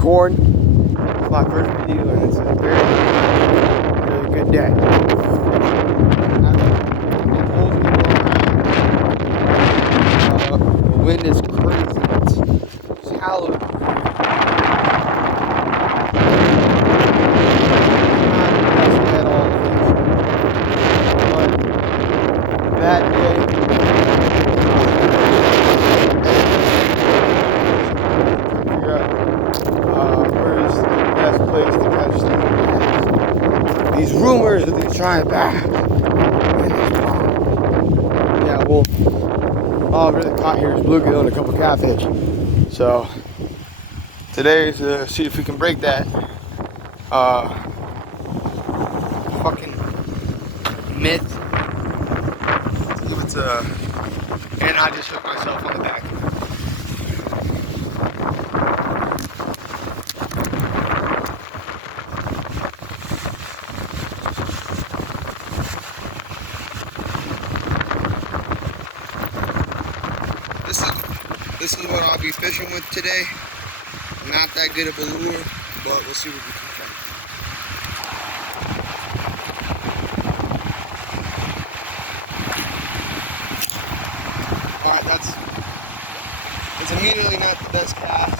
record. It's my first video and it's a very, really good day. The wind is crazy. It's howling. At all. But that day, where's the best place to catch them? These rumors that they try it back. Yeah, well, all I've really caught here is bluegill and a couple catfish. So today is to see if we can break that fucking myth. It's and I just hooked myself on the back. This is what I'll be fishing with today. Not that good of a lure, but we'll see what we can catch. Alright, it's immediately not the best cast.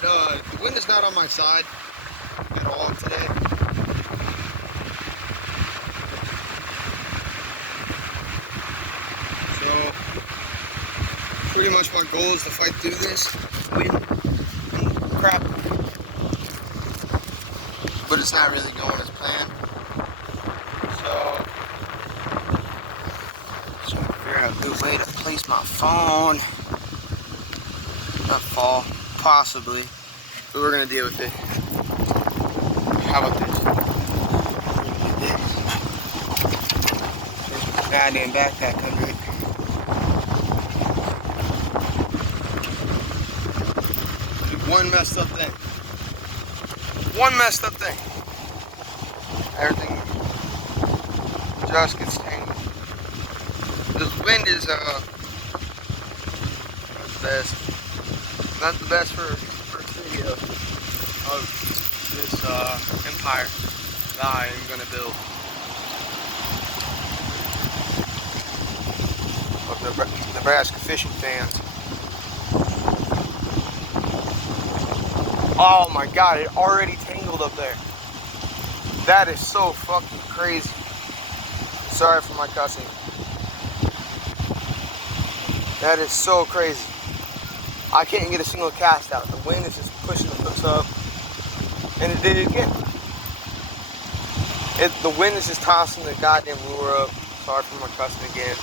The wind is not on my side at all today. So pretty much my goal is to fight through this wind crap. But it's not really going as planned. So just trying to figure out a good way to place my phone. Not fall. Possibly, but we're gonna deal with it. How about this? There's my goddamn backpack under it. One messed up thing. One messed up thing. Everything just gets tangled. This wind is not the best. Not the best for first video of this empire that I am going to build. Of the Nebraska fishing fans. Oh my god, it already tangled up there. That is so fucking crazy. Sorry for my cussing. That is so crazy. I can't get a single cast out. The wind is just pushing the hooks up. And it did it again. The wind is just tossing the goddamn lure up. Sorry for my cussing again.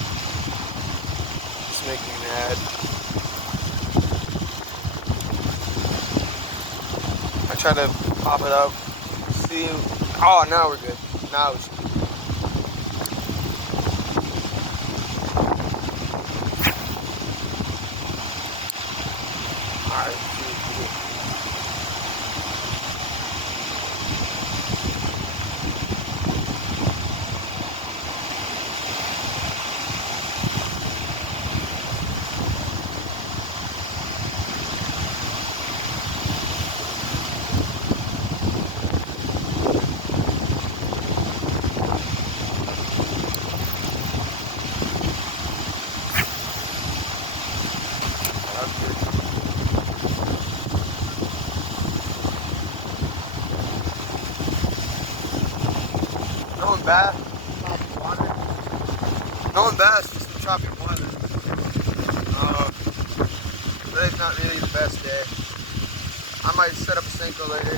Just making me mad. I try to pop it up. See. Oh, now we're good. Now it's good. Alright, Knowing bad? Knowing bad is just the tropic water. Today's not really the best day. I might set up a Senko later.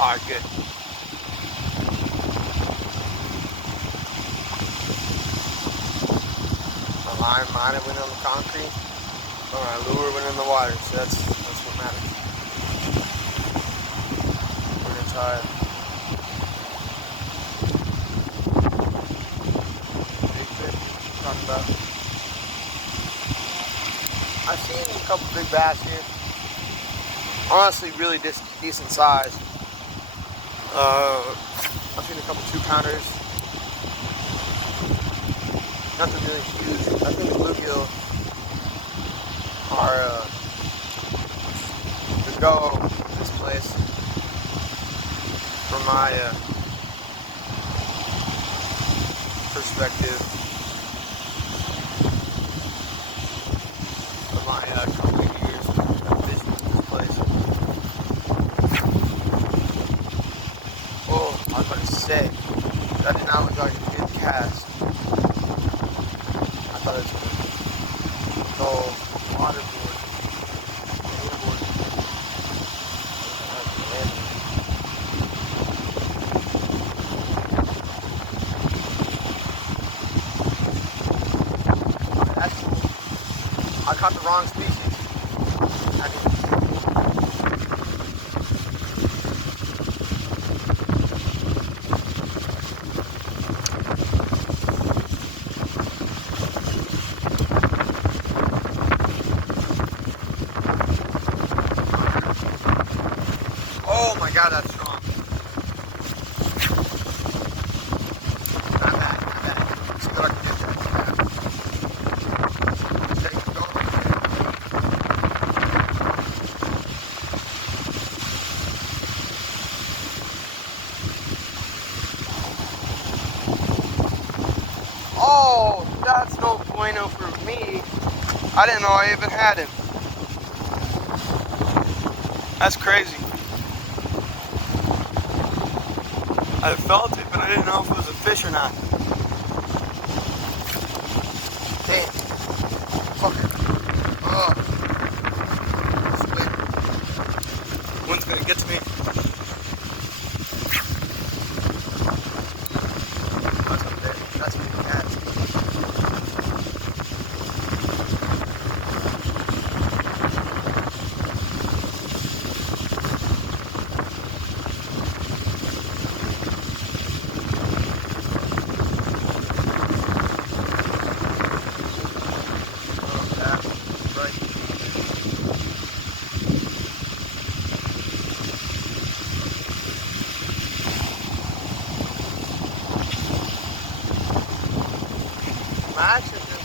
Alright, good. Mine went on the concrete, or my lure went in the water, so that's what matters. We're gonna try it. Big fish, talking about. I've seen a couple big bass here. Honestly, really decent size. I've seen a couple 2-pounders. Nothing really huge. I think the bluegill are the go of this place from my perspective. From my couple of years of visiting this place. Oh, I was about to say, that did not look like a good cast. I thought it was a waterboard. I caught the wrong species. Oh my God, that's strong. Not that. Let's go and get that. Take it going. Oh, that's no bueno for me. I didn't know I even had him. That's crazy. I felt it, but I didn't know if it was a fish or not. Damn. Fuck it. Oh. Wind's gonna get to me. That's up there. That's what he had. My action's been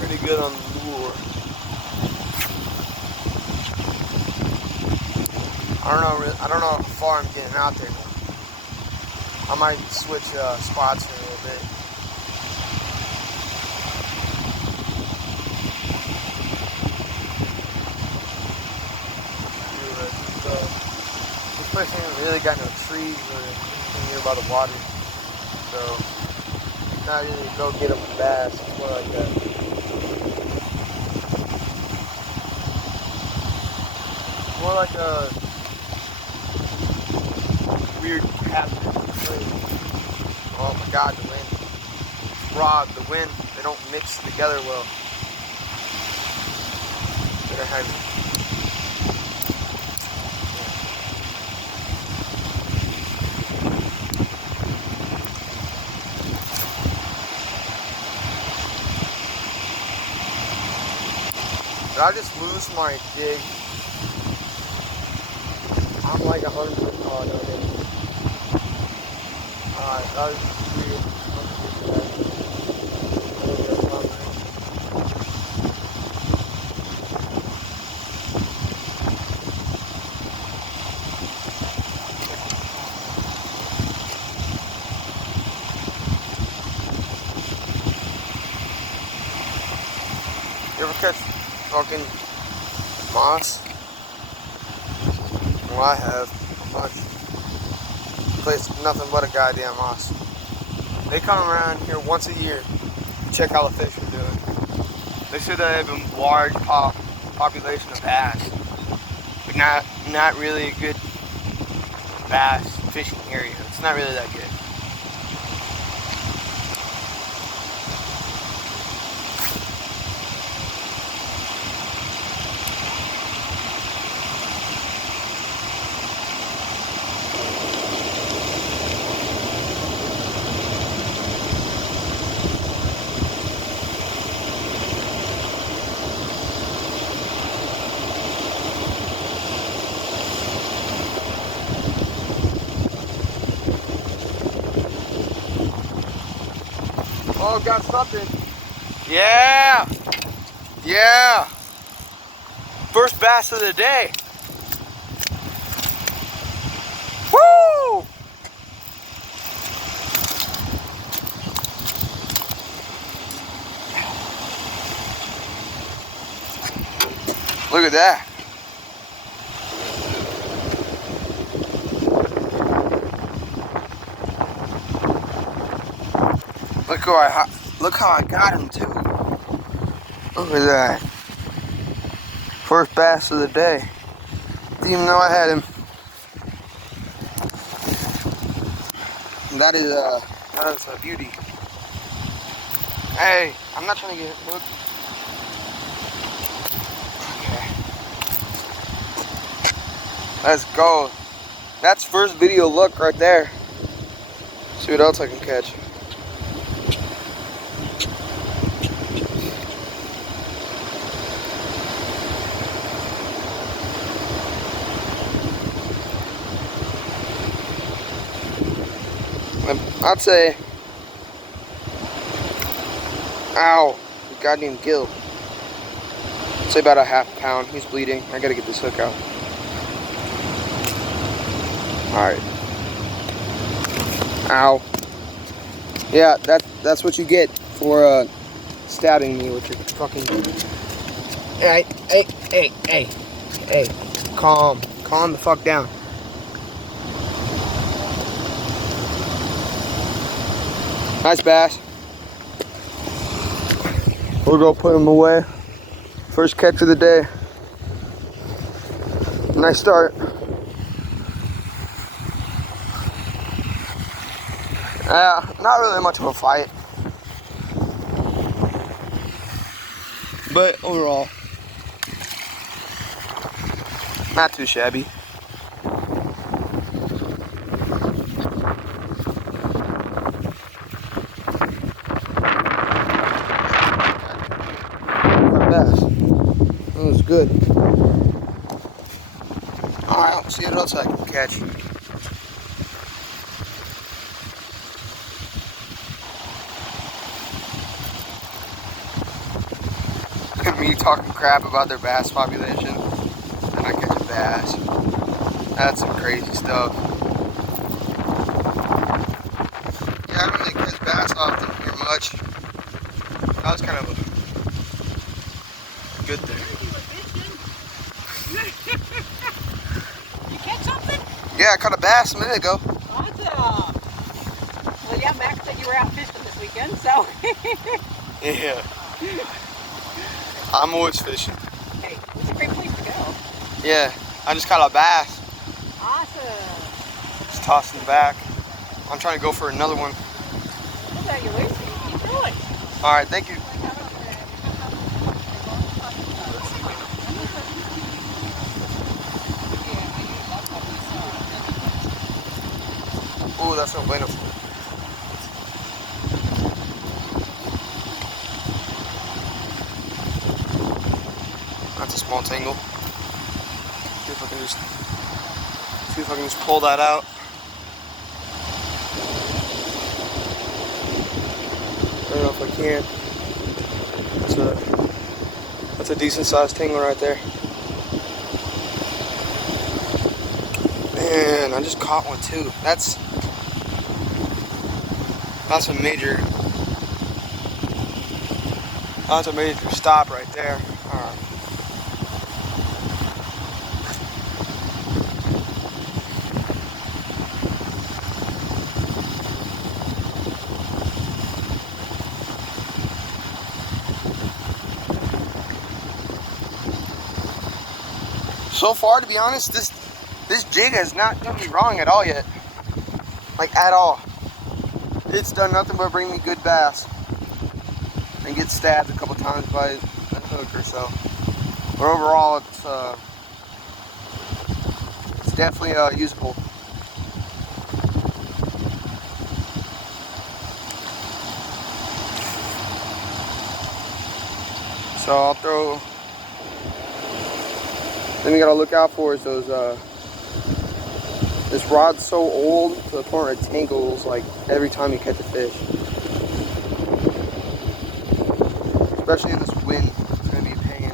pretty good on the lure. I don't know how far I'm getting out there. I might switch spots here a little bit. This place ain't really got no trees or anything near by the water, so not really go get them with bass. It's more like that. More like a weird cabin. Oh my God, the wind. Rod, the wind, they don't mix together well. They're heavy. Did I just lose my jig? I'm like 100%. Oh, no, it isn't. Alright, that was weird. fucking moss? Well, I have a bunch. Place nothing but a goddamn moss. They come around here once a year to check how the fish are doing. They said they have a large population of bass, but not really a good bass fishing area. It's not really that good. Oh, got something. Yeah. Yeah. First bass of the day. Woo! Look at that. Look how I got him too. Look at that. First bass of the day. Didn't even know I had him. That is a beauty. Hey, I'm not trying to get hooked. Okay. Let's go. That's first video look right there. See what else I can catch. I'd say, ow, goddamn gill. I'd say about a half pound. He's bleeding. I gotta get this hook out. Alright. Ow. Yeah, that's what you get for stabbing me with your fucking. Hey, calm the fuck down. Nice bass. We'll go put him away. First catch of the day. Nice start. Not really much of a fight. But overall, not too shabby. Bass. That was good. Alright, I'll see what else I can catch. Me talking crap about their bass population, and I catch a bass. That's some crazy stuff. Yeah, I don't really catch bass often here much. That was kind of a good thing. You catch something? Yeah, I caught a bass a minute ago. Awesome. Well, yeah, Max said you were out fishing this weekend, so. Yeah. I'm always fishing. Hey, it's a great place to go. Yeah, I just caught a bass. Awesome. Just tossing it back. I'm trying to go for another one. Congratulations. Keep going. All right, thank you. Oh, that's no bueno. That's a small tangle. See if I can just pull that out. I don't know if I can. That's a decent sized tangle right there. Man, I just caught one too. That's a major. That's a major stop right there. All right. So far, to be honest, this jig has not done me wrong at all yet. Like, at all. It's done nothing but bring me good bass. And get stabbed a couple times by a hook or so. But overall, it's definitely usable. So I'll throw. Then we gotta look out for is those. This rod's so old to the point where it tangles like every time you catch a fish. Especially in this wind, it's gonna be a pain.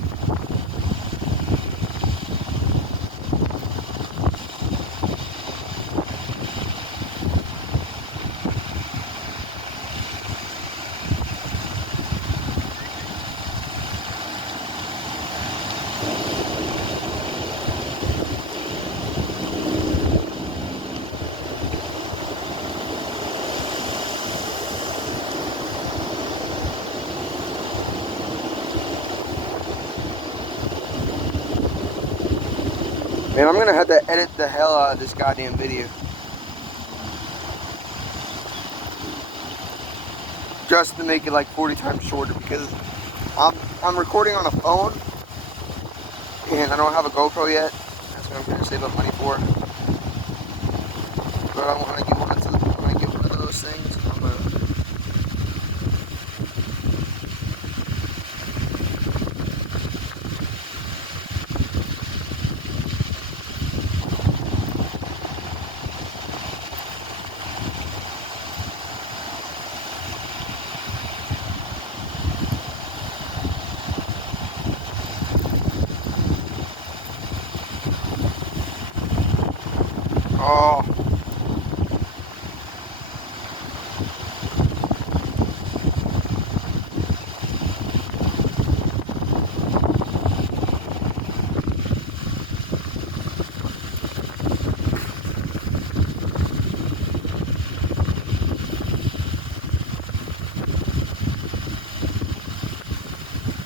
Man, I'm gonna have to edit the hell out of this goddamn video. Just to make it like 40 times shorter because I'm recording on a phone and I don't have a GoPro yet. That's what I'm gonna save up money for. But I want to get one of those things. I'm gonna Oh.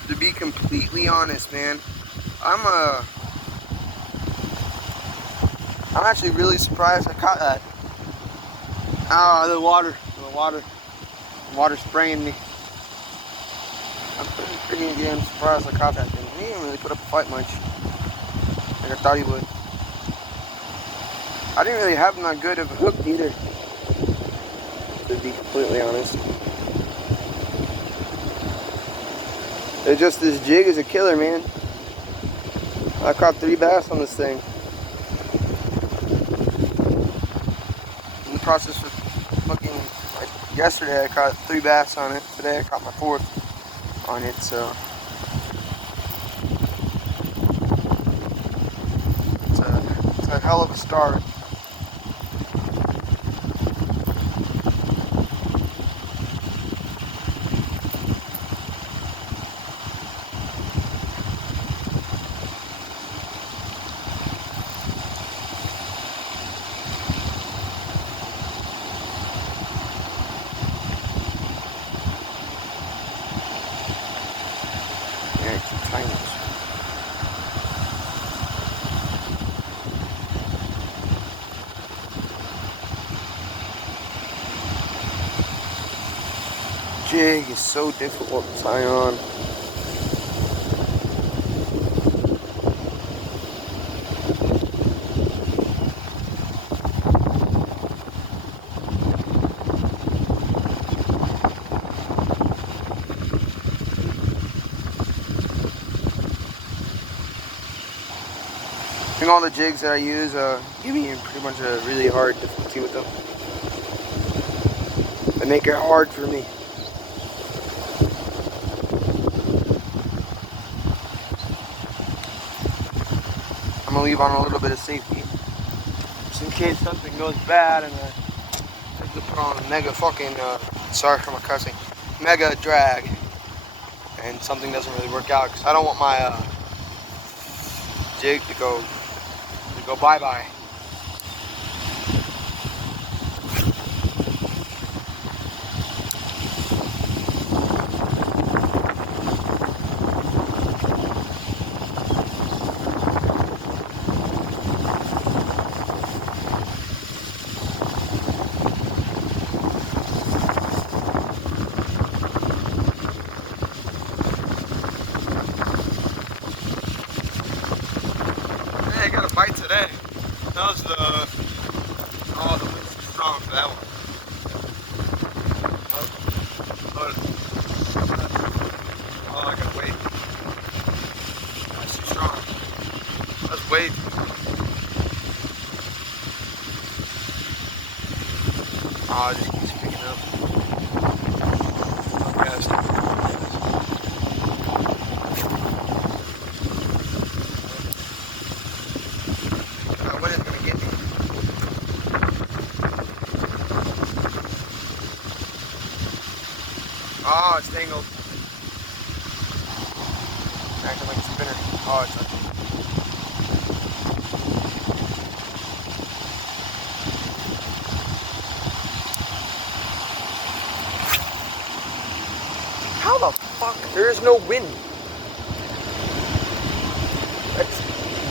To be completely honest, man, I'm actually really surprised I caught that. Ah, the water spraying me. I'm pretty damn surprised I caught that thing. He didn't really put up a fight much, like I thought he would. I didn't really have him that good of a hook either, to be completely honest. It's just this jig is a killer, man. I caught 3 bass on this thing. In the process of looking, like yesterday I caught 3 bass on it. Today I caught my 4th on it, so it's a hell of a start. Jig is so difficult to tie on. I think all the jigs that I use give me pretty much a really hard difficulty with them. They make it hard for me. I'm gonna leave on a little bit of safety, just in case something goes bad and I have to put on a mega fucking, sorry for my cussing, mega drag, and something doesn't really work out, because I don't want my jig to go bye-bye. today. That was the, oh, the wind's too strong for that one. Oh, I gotta wait. That's too strong. Let's wait. Oh, it just keeps picking up. Okay, what is gonna get me? Oh, it's tangled. Acting like a spinner. Oh, it's okay. How the fuck? There is no wind. That just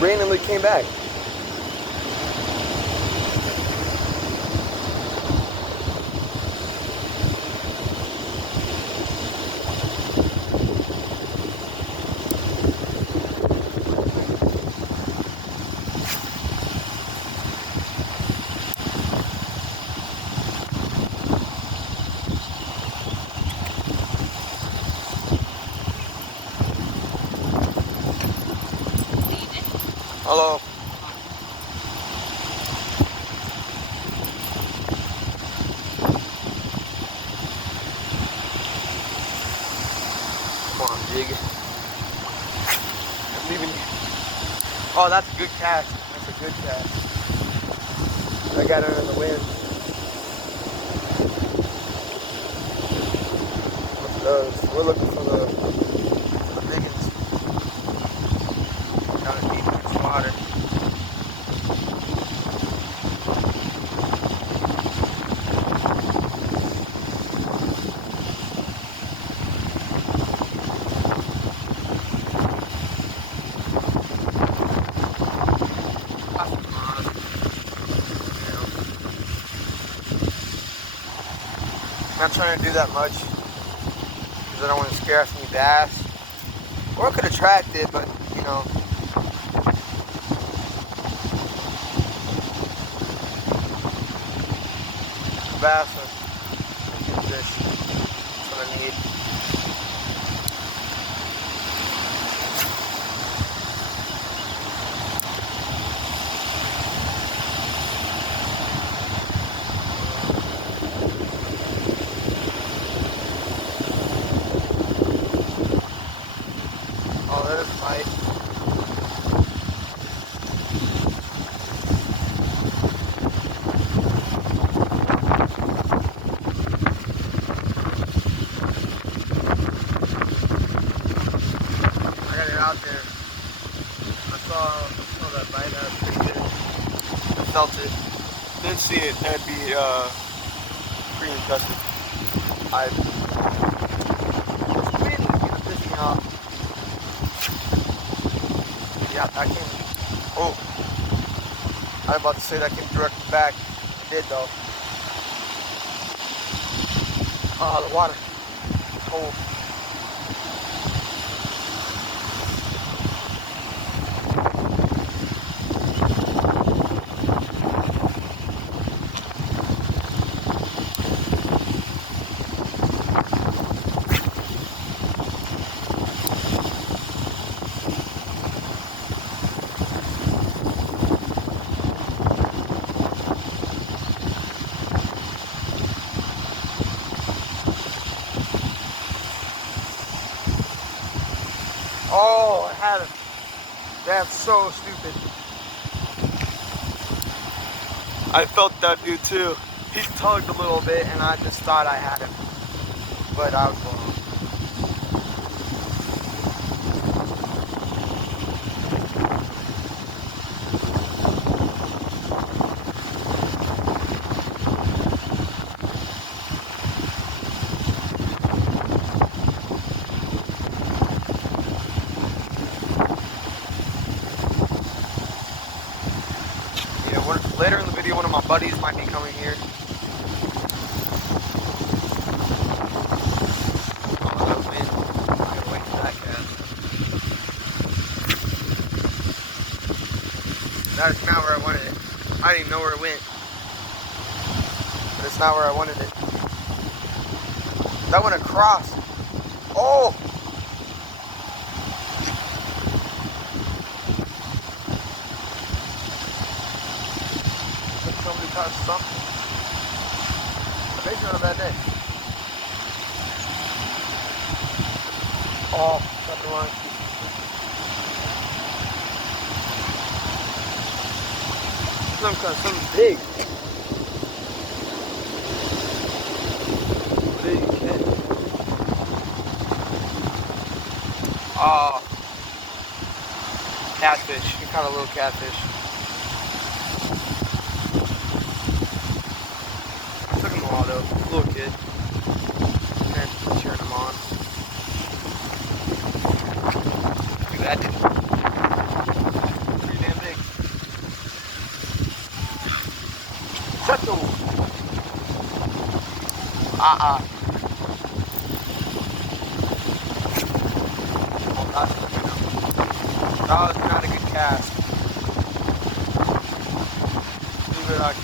randomly came back. Hello. Come on, jig. I'm leaving you. Oh, that's a good cast. That's a good cast. I got it in the wind. What's those? We're looking for the big ones. Down in deep in this water. Not trying to do that much because I don't want to scare off any bass. Or I could attract it, but you know. Bass are fish. That's what I need. Oh, that is a bite. I got it out there. I saw that bite. That was pretty good. I felt it. Didn't see it. That'd be pretty impressive. It's wind kind of pissing me off. Yeah, that came. Oh, I was about to say that came directly back. It did though. Oh, the water. It's cold. Oh, I had it. That's so stupid. I felt that dude too. He tugged a little bit and I just thought I had him. But I was wrong. Later in the video, one of my buddies might be coming here. Oh, that wind. I gotta wait for that cast. That's not where I wanted it. I didn't even know where it went. But it's not where I wanted it. That went across. Oh! Somebody caught something. Today's not a bad day. Oh, got the wrong piece. Something big. Big catch. Oh, catfish. He caught a little catfish. Took him a while though. Little kid. And cheering him on. Look at that dude. Pretty damn big. Shut the. Oh, that was not a good cast. Leave it, I can.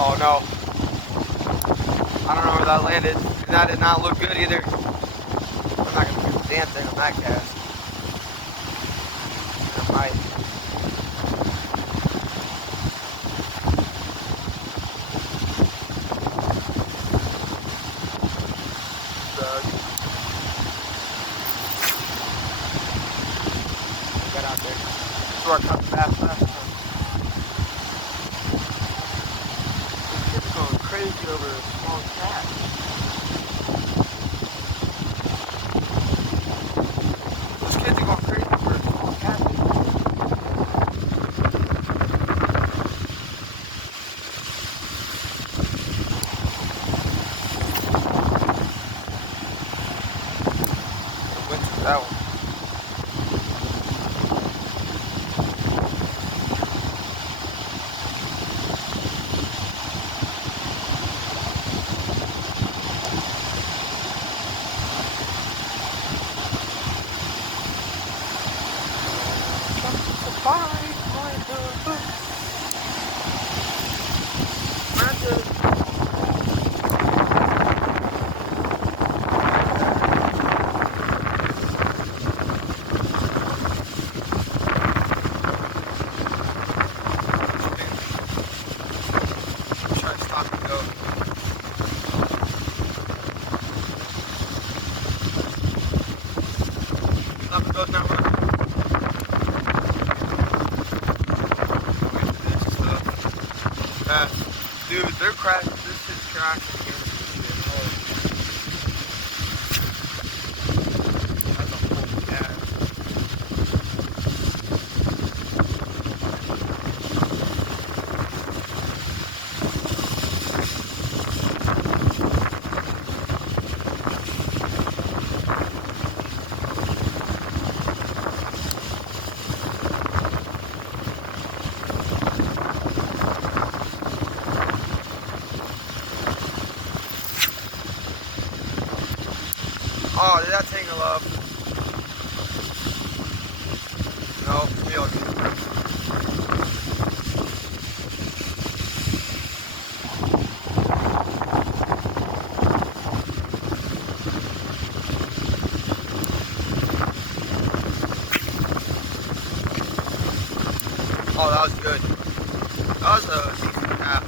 Oh no. I don't know where that landed. And that did not look good either. I'm not going to do a damn thing on that cast. I might. Got out there. That's where I caught the bass last time. This kid's going crazy over a small cat. Those kids are going crazy over a small cat. I went to that one. Dude, they're crashing. This is crashing against this shit. That's a whole cat. Oh, did that tangle up? No, we okay. Oh, that was good. That was a decent half.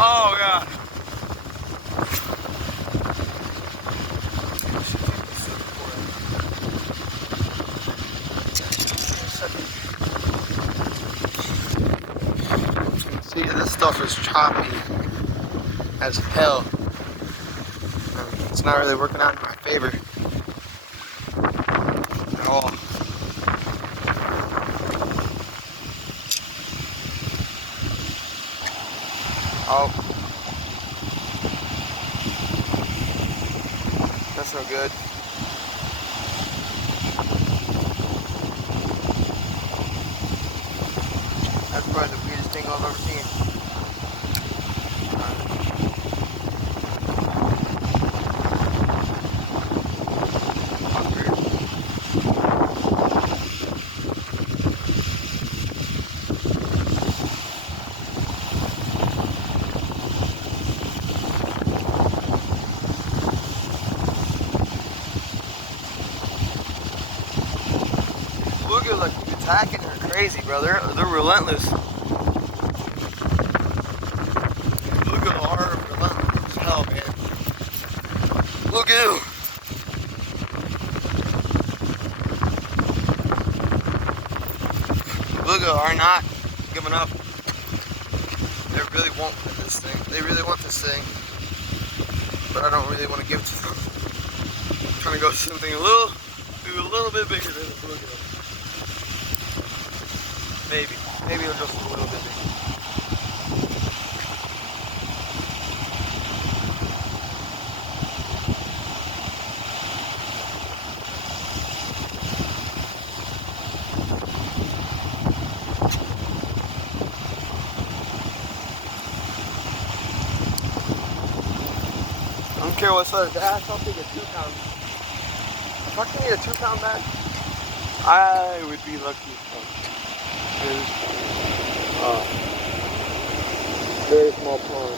Oh god. See, this stuff is choppy as hell. It's not really working out in my favor. good. That's probably the weirdest thing I've ever seen. Look at like attacking her crazy, bro. They're relentless. Bluegill are relentless as hell, man. Bluegill. Bluegill are not giving up. They really want this thing. They really want this thing, but I don't really want to give it to them. I'm trying to go something a little bit bigger than the bluegill. Maybe just a little bit bigger. I don't care what size bass, I'll take a 2 pound. If I can get a 2 pound bass, I would be lucky. Very small pond.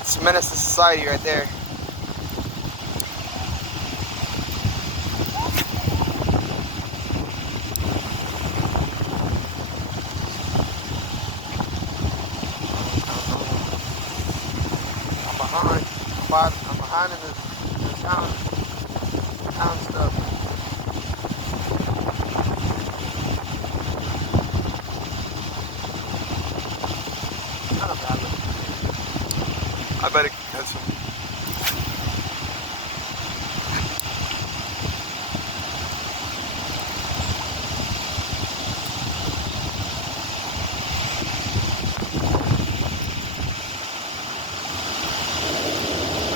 It's a menace to society right there. I'm behind in the town stuff. Not a bad one. I bet it can catch him.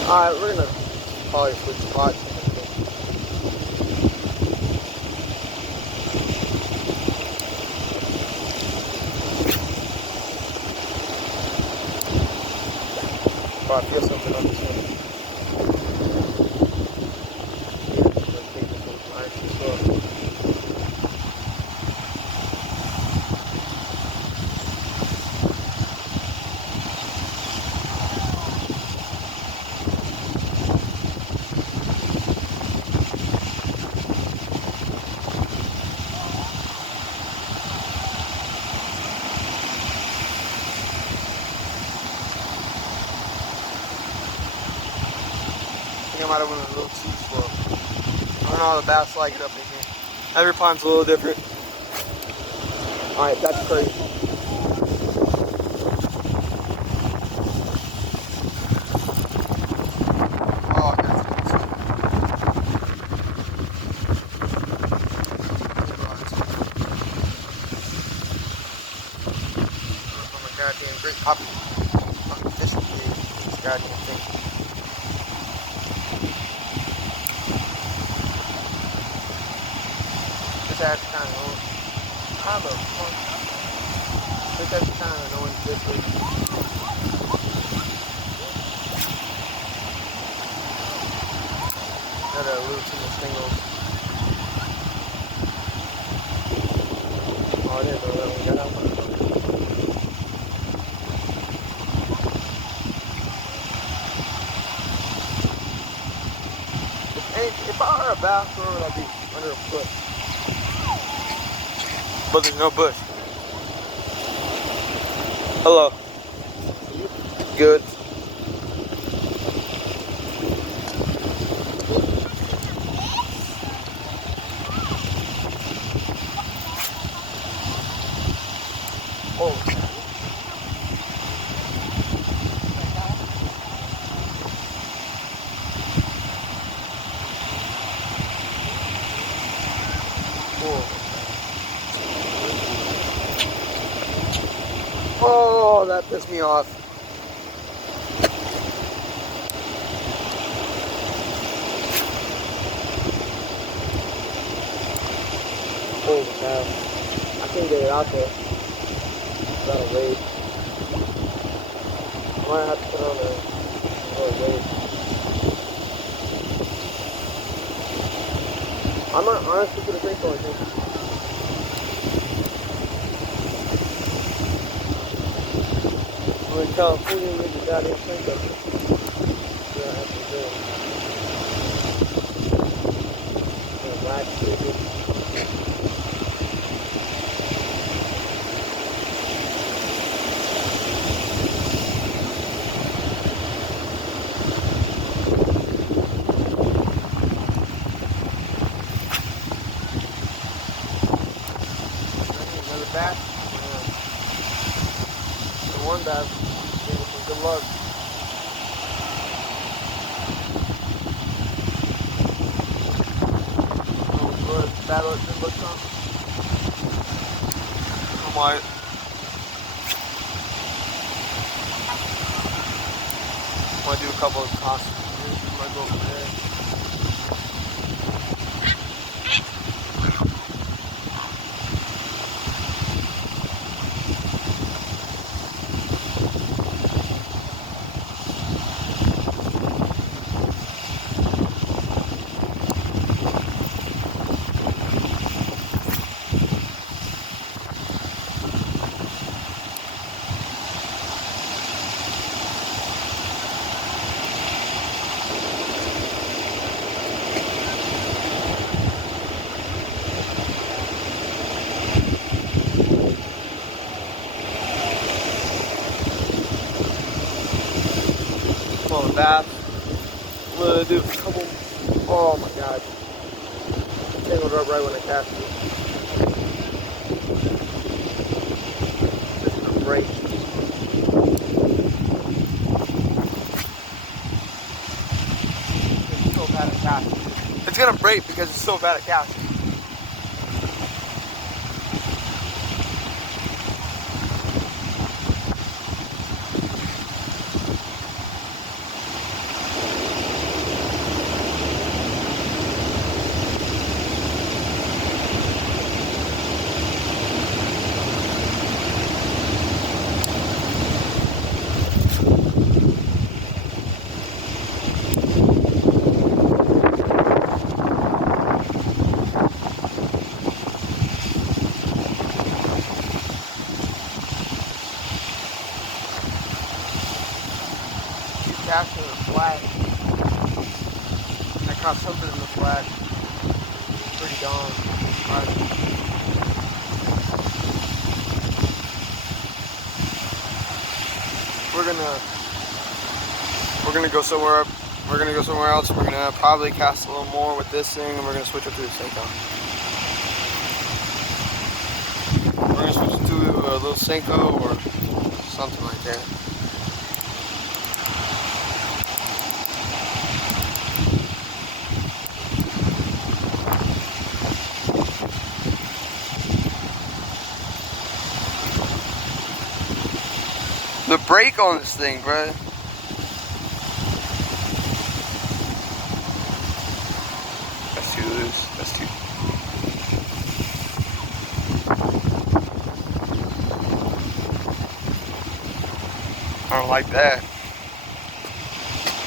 Alright, we're gonna probably switch spots. Oh, I feel something on this one. I might have went a little too slow. I don't know how the bass like it up in here. Every pond's a little different. Alright, that's crazy. Oh, that's crazy. I'm a goddamn great fucking fishing game. This goddamn thing. That's kind of old. I don't know. But that's kind of annoying this week. Got a little too much singles. Oh, I didn't know that one got out. If I were a bass, where would I be? Under a foot. But there's no bush. Hello. Good. Oh, that pissed me off. Holy cow. I can't get it out there. Gotta wait. I might have to put on a little weight. I might honestly put a drink on here. I'm in California with the goddamn drink up. Yeah, I have to do it. Relax, baby. Another bath? Yeah. The one bath gave us some good luck. Oh, good. Bad luck, good luck, huh? I might do a couple of costumes. I might go over there. On the bath. I'm gonna do a couple. Oh my god. Tangled up right when I cast it. This is gonna break. It's so bad at casting. It's gonna break because it's so bad at casting. Casting the flag. I caught something in the flag. Pretty gone. We're gonna go somewhere. We're gonna go somewhere else. We're gonna probably cast a little more with this thing, and we're gonna switch it to the Senko. We're gonna switch it to a little Senko or something like that. The brake on this thing, bro. That's too loose. That's too. I don't like that.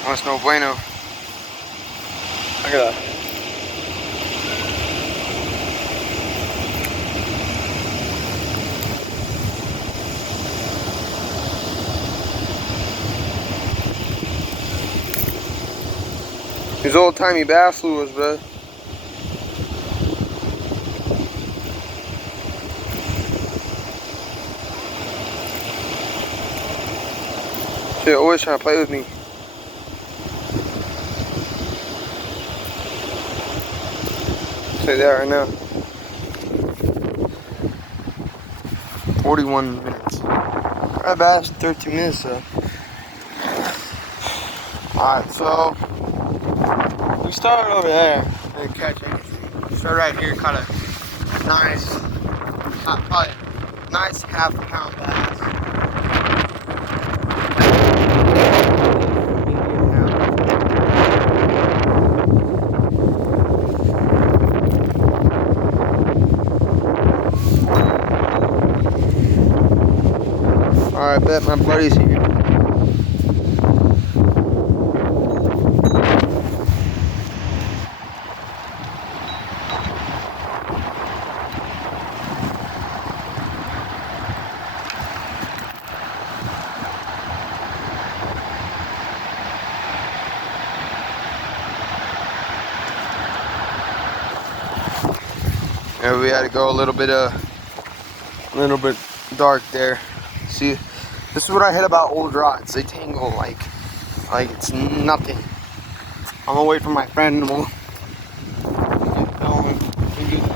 That's no bueno. Look at that. These old timey bass lures, bro. Shit, always trying to play with me. Say that right now. 41 minutes. Alright, bass, 13 minutes though. Alright, so we started over there. Didn't catch anything. We started right here, caught a nice, probably nice half-pound bass. bet my buddy's here. Yeah, we had to go a little bit dark there. See, this is what I hate about old rods. They tangle like it's nothing. I'm gonna wait for my friend and